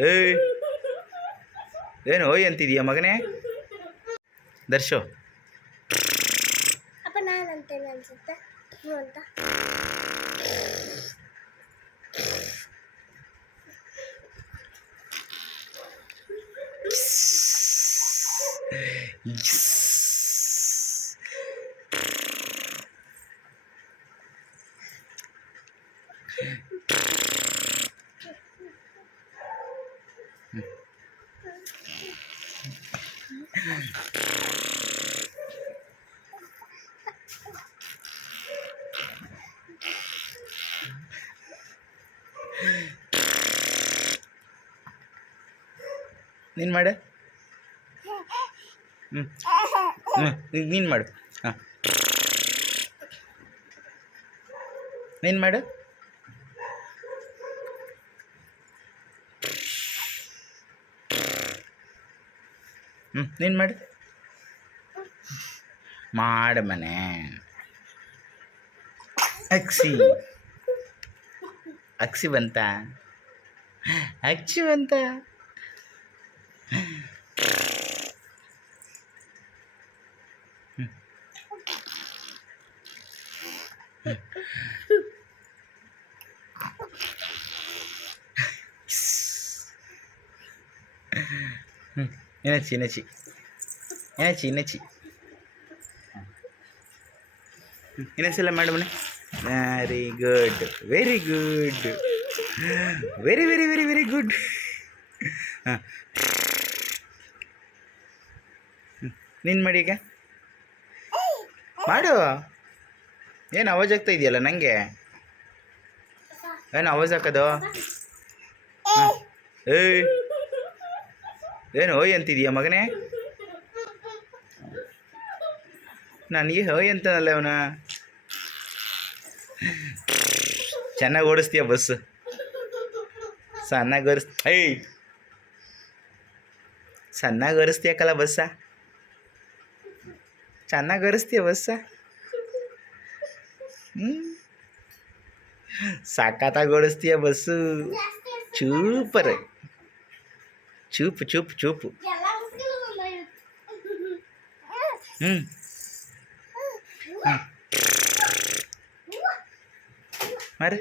ಏಯ್. ಏನು ಓಯ್ ಅಂತಿದೀಯ ಮಗನೇ? ದರ್ಶು. ಅಪ್ಪ ನಾನು ಅಂತೇನೆ ಅನ್ಸುತ್ತೆ. ಹ್ಞೂ ಅಂತ. ನೀನು ಮಾಡು. ಹ್ಞೂ ಹ್ಞೂ ನೀನು ಮಾಡು. ಹಾಂ. ನೀನು ಮಾಡು. ಹ್ಞೂ ನೀನು ಮಾಡಿ. ಮಾಡು ಮನೆ. ಅಕ್ಸಿ ಅಕ್ಸಿ ಬಂತ? ಅಕ್ಷಿ ಬಂತ? ಹ್ಞೂ ಏನಚ್ಚಿ ಏನಚ್ಚಿ ಏನಚ್ಚಿ ಇನ್ನಚ್ಚಿ ಇನ್ನೊಂದ್ಸಲ ಮಾಡು ಮನೆ very good very good very very very very good ಹಾಂ ನೀನು ಮಾಡಿ ಈಗ ಮಾಡು ಏನು ಅವಾಜ್ ಆಗ್ತಾ ಇದೆಯಲ್ಲ ನನಗೆ ಏನು ಅವಾಜ್ ಹಾಕೋದು ಹಾಂ. ಏಯ್ ಏನು ಹೋಯ್ ಅಂತಿದೀಯ ಮಗನೇ? ನನಗೆ ಹೋಯ್ ಅಂತನಲ್ಲ ಅವನ ಚೆನ್ನಾಗಿ ಓಡಿಸ್ತೀಯ ಬಸ್ಸು. ಸಣ್ಣಾಗಿ ಓಡಿಸ್ ಐ ಸಣ್ಣಾಗಿ ಓಡಿಸ್ತೀಯಕ್ಕಲ್ಲ ಬಸ್ಸ? ಚೆನ್ನಾಗಿ ಓಡಿಸ್ತೀಯ ಬಸ್ಸ? ಹ್ಞೂ ಸಖತ್ತಾಗಿ ಓಡಿಸ್ತೀಯ ಬಸ್ಸು. ಚೂಪರ್. చూపు చూపు చూపు మరి